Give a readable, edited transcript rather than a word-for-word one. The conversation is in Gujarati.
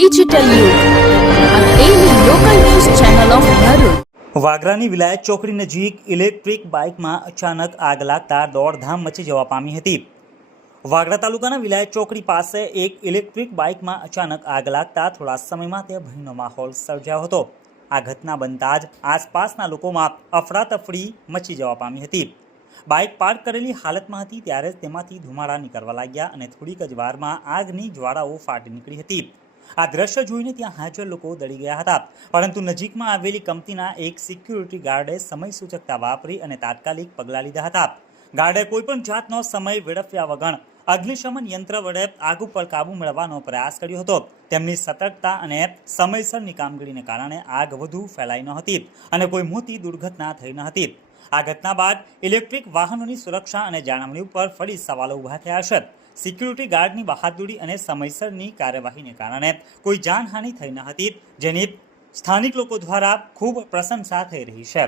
ડિજિટલ યુગ a daily local news channel of Bharuch. વાગરાની વિલાયત ચોકડી નજીક ઇલેક્ટ્રિક બાઇકમાં અચાનક આગ લાગતા દોડધામ મચી જવા પામી હતી। વાગરા તાલુકાના વિલાયત ચોકડી પાસે એક ઇલેક્ટ્રિક બાઇકમાં અચાનક આગ લાગતા થોડા સમયમાં તે ભયનો માહોલ સર્જાયો હતો। આ ઘટના બનતા જ આસપાસના લોકોમાં અફરાતફરી મચી જવા પામી હતી। બાઇક પાર્ક કરેલી હાલતમાં હતી ત્યારે જ તેમાંથી ધુમાડા નીકળવા લાગ્યા અને થોડીક જ વારમાં આગની જ્વાળાઓ ફાટી નીકળી હતી। આ દ્રશ્ય જોઈને ત્યાં હાજર લોકો દળી ગયા હતા, પરંતુ નજીકમાં આવેલી કંપનીના એક સિક્યુરિટી ગાર્ડે સમય સૂચકતા વાપરી અને તાત્કાલિક પગલાં લીધા હતા। ગાર્ડે કોઈપણ જાતનો સમય વેડફ્યા વગર અગ્નિશમન યંત્ર વડે આગ ઉપર કાબુ મેળવવાનો પ્રયાસ કર્યો હતો। તેમની સતર્કતા અને સમયસરની કામગીરીને કારણે આગ વધુ ફેલાઈ ન હતી અને કોઈ મોટી દુર્ઘટના થઈ ન હતી। આ ઘટના બાદ ઇલેક્ટ્રિક વાહનોની સુરક્ષા અને જાળવણી ઉપર ફરી સવાલો ઊભા થયા છે। સિક્યુરિટી ગાર્ડની બહાદુરી અને સમયસરની કાર્યવાહીને કારણે કોઈ જાનહાનિ થઈ ન હતી, જેની સ્થાનિક લોકો દ્વારા ખૂબ પ્રશંસા થઈ રહી છે।